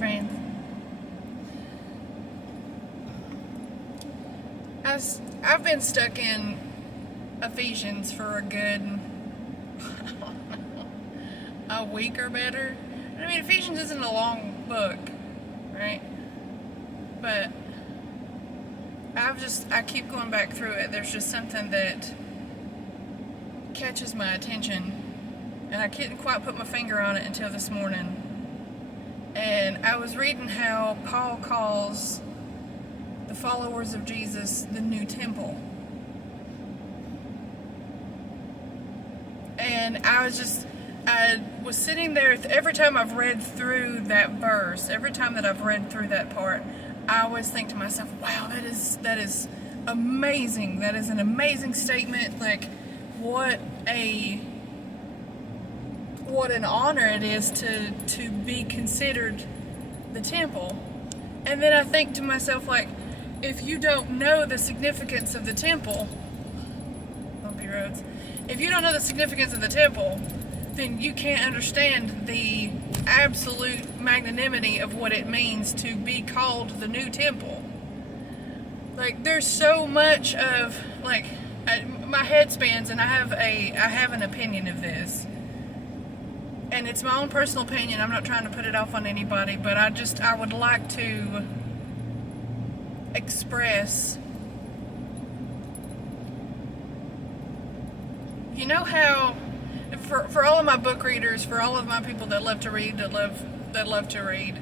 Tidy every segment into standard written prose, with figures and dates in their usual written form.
friends. I've been stuck in Ephesians for a good, a week or better. I mean, Ephesians isn't a long book, right? But I keep going back through it. There's just something that catches my attention, and I couldn't quite put my finger on it until this morning. And I was reading how Paul calls the followers of Jesus the new temple. And I was sitting there, every time I've read through that verse, every time that I've read through that part, I always think to myself, wow, that is amazing. That is an amazing statement. Like, what an honor it is to be considered the temple. And then I think to myself, like, if you don't know the significance of the temple, bumpy roads, if you don't know the significance of the temple, then you can't understand the absolute magnanimity of what it means to be called the new temple. Like, there's so much of, like, my head spins, and I have an opinion of this. And it's my own personal opinion. I'm not trying to put it off on anybody, but I would like to express, you know how for all of my book readers, for all of my people that love to read, that love to read,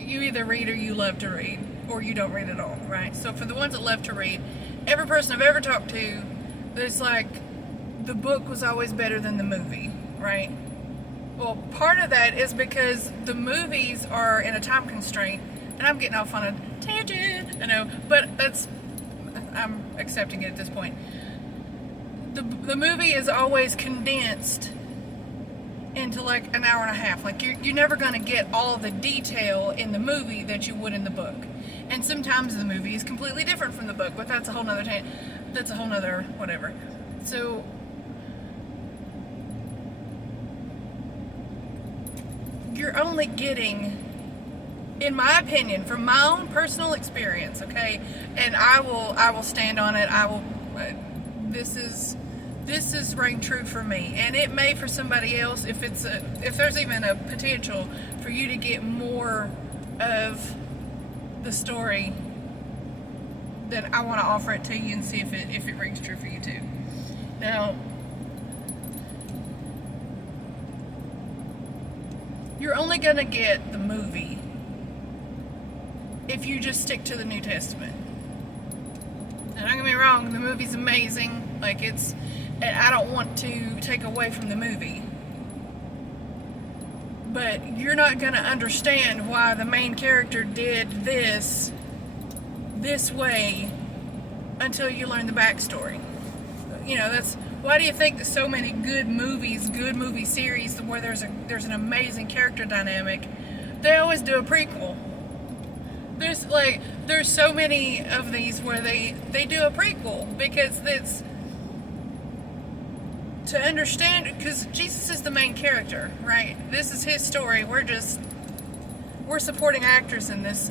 you either read or you love to read, or you don't read at all, right? So for the ones that love to read, every person I've ever talked to, it's like the book was always better than the movie, right? Well, part of that is because the movies are in a time constraint, and I'm getting off on a tangent, I know, but I'm accepting it at this point. The movie is always condensed into like an hour and a half. Like, you're never going to get all the detail in the movie that you would in the book. And sometimes the movie is completely different from the book, but that's a whole nother whatever. So you're only getting, in my opinion, from my own personal experience, okay, and I will stand on it. This is rang true for me, and it may for somebody else. If there's even a potential for you to get more of the story, then I want to offer it to you and see if it rings true for you too. Now, you're only gonna get the movie if you just stick to the New Testament. Now, don't get me wrong, the movie's amazing. Like, and I don't want to take away from the movie. But you're not going to understand why the main character did this way until you learn the backstory. You know, why do you think that so many good movie series where there's an amazing character dynamic, they always do a prequel? There's so many of these where they do a prequel, because it's to understand, because Jesus is the main character, right? This is his story. We're supporting actors in this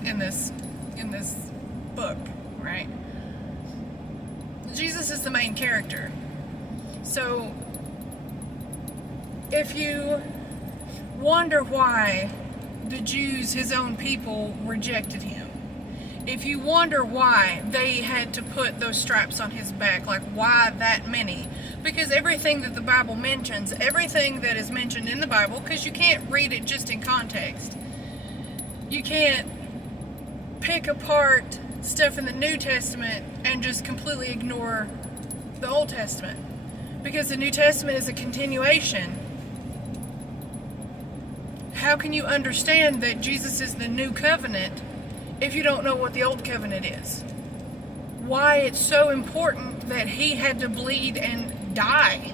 book, right? Jesus is the main character. So if you wonder why the Jews, his own people, rejected him, if you wonder why they had to put those stripes on his back, like, why that many? Because everything that the Bible mentions, everything that is mentioned in the Bible, because you can't read it just in context. You can't pick apart stuff in the New Testament and just completely ignore the Old Testament. Because the New Testament is a continuation. How can you understand that Jesus is the new covenant if you don't know what the old covenant is? Why it's so important that he had to bleed and die?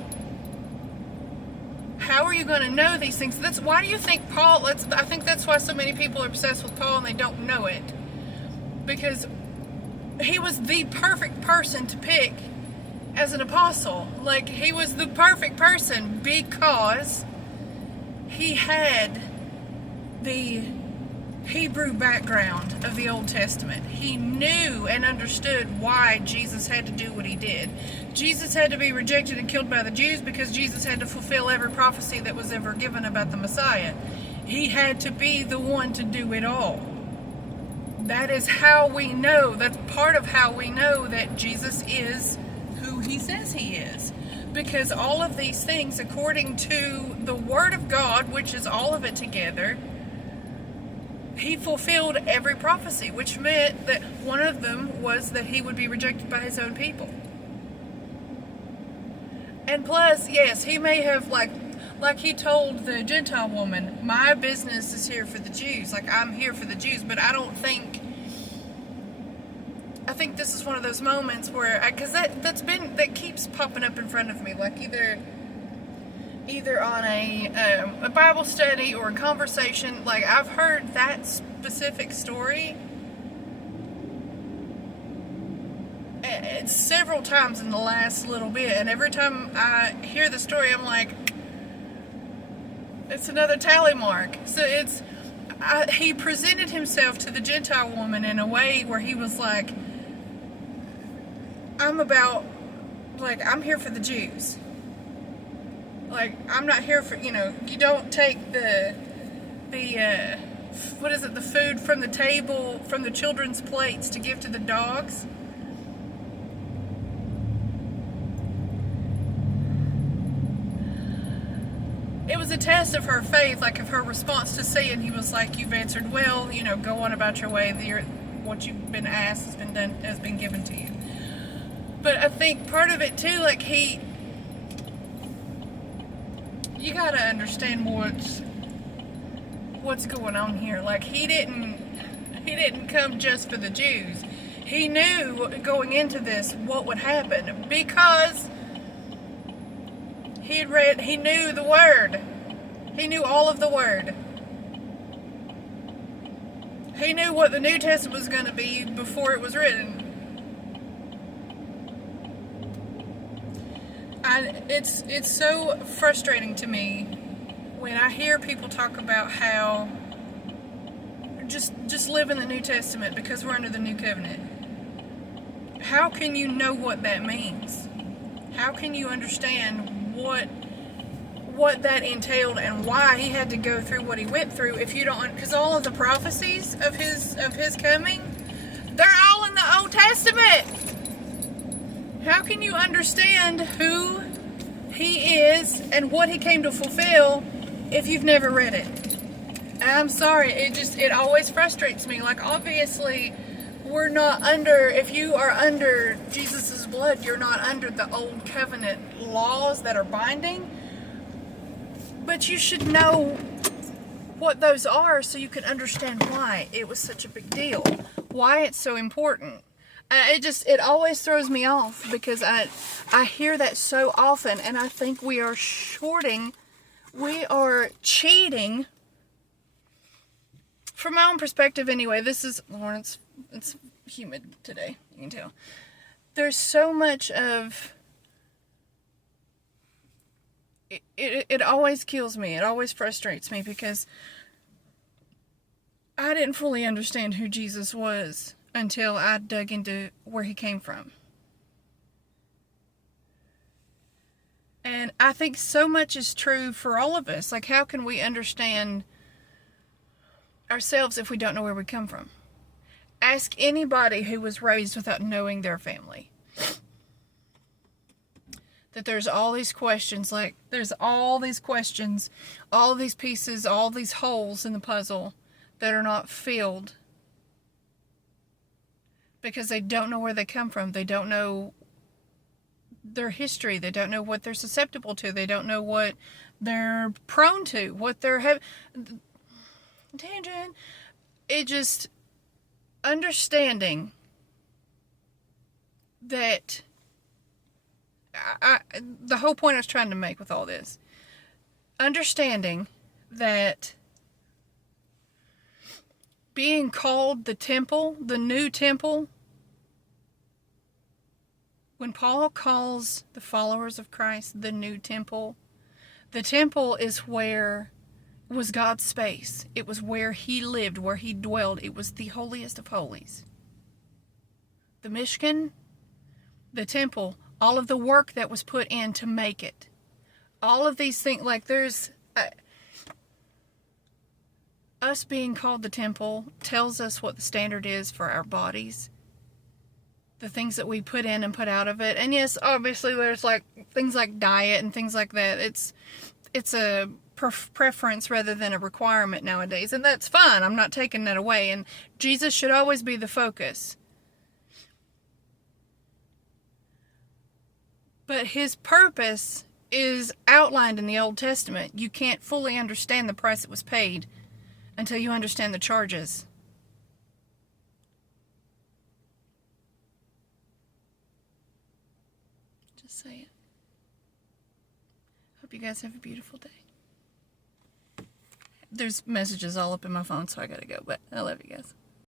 How are you going to know these things? Why do you think Paul, I think that's why so many people are obsessed with Paul and they don't know it. Because he was the perfect person to pick as an apostle. Like, he was the perfect person because he had the Hebrew background of the Old Testament. He knew and understood why Jesus had to do what he did. Jesus had to be rejected and killed by the Jews because Jesus had to fulfill every prophecy that was ever given about the Messiah. He had to be the one to do it all. That is how we know, that's part of how we know that Jesus is who he says he is. Because all of these things, according to the Word of God, which is all of it together, he fulfilled every prophecy, which meant that one of them was that he would be rejected by his own people. And plus, yes, he may have, like he told the Gentile woman, my business is here for the Jews. Like, I'm here for the Jews. But I think this is one of those moments where, because that keeps popping up in front of me, like either on a Bible study or a conversation. Like, I've heard that specific story several times in the last little bit, and every time I hear the story, I'm like, it's another tally mark. So he presented himself to the Gentile woman in a way where he was like, I'm here for the Jews. Like, I'm not here for, you don't take the food from the table, from the children's plates to give to the dogs. It was a test of her faith, like of her response to saying, he was like, you've answered well, go on about your way. What you've been asked has been done, has been given to you. But I think part of it too, like you gotta understand what's going on here. Like, he didn't come just for the Jews. He knew going into this what would happen, because he knew the Word. He knew all of the Word. He knew what the New Testament was going to be before it was written. It's so frustrating to me when I hear people talk about how just live in the New Testament because we're under the New Covenant. How can you know what that means? How can you understand what that entailed and why he had to go through what he went through if you don't? Because all of the prophecies of his coming, they're all in the Old Testament. How can you understand who he is and what he came to fulfill if you've never read it? I'm sorry, it always frustrates me. Like, obviously, we're not under, if you are under Jesus' blood, you're not under the Old Covenant laws that are binding. But you should know what those are so you can understand why it was such a big deal, why it's so important. It always throws me off because I hear that so often, and I think we are cheating. From my own perspective anyway, it's humid today, you can tell. There's so much of, it always kills me, it always frustrates me because I didn't fully understand who Jesus was until I dug into where he came from. And I think so much is true for all of us. Like, how can we understand ourselves if we don't know where we come from? Ask anybody who was raised without knowing their family. That there's all these questions, all these pieces, all these holes in the puzzle that are not filled because they don't know where they come from. They don't know their history. They don't know what they're susceptible to. They don't know what they're prone to, what they're tangent. It just, understanding that the whole point I was trying to make with all this, understanding that being called the temple, the new temple, when Paul calls the followers of Christ the new temple, the temple is where was God's space. It was where he lived, where he dwelled. It was the holiest of holies. The Mishkan, the temple, all of the work that was put in to make it. All of these things, like there's... us being called the temple tells us what the standard is for our bodies. The things that we put in and put out of it. And yes, obviously there's like things like diet and things like that. It's a preference rather than a requirement nowadays. And that's fine. I'm not taking that away. And Jesus should always be the focus. But his purpose is outlined in the Old Testament. You can't fully understand the price that was paid until you understand the charges. Just say it. Hope you guys have a beautiful day. There's messages all up in my phone, so I gotta go, but I love you guys.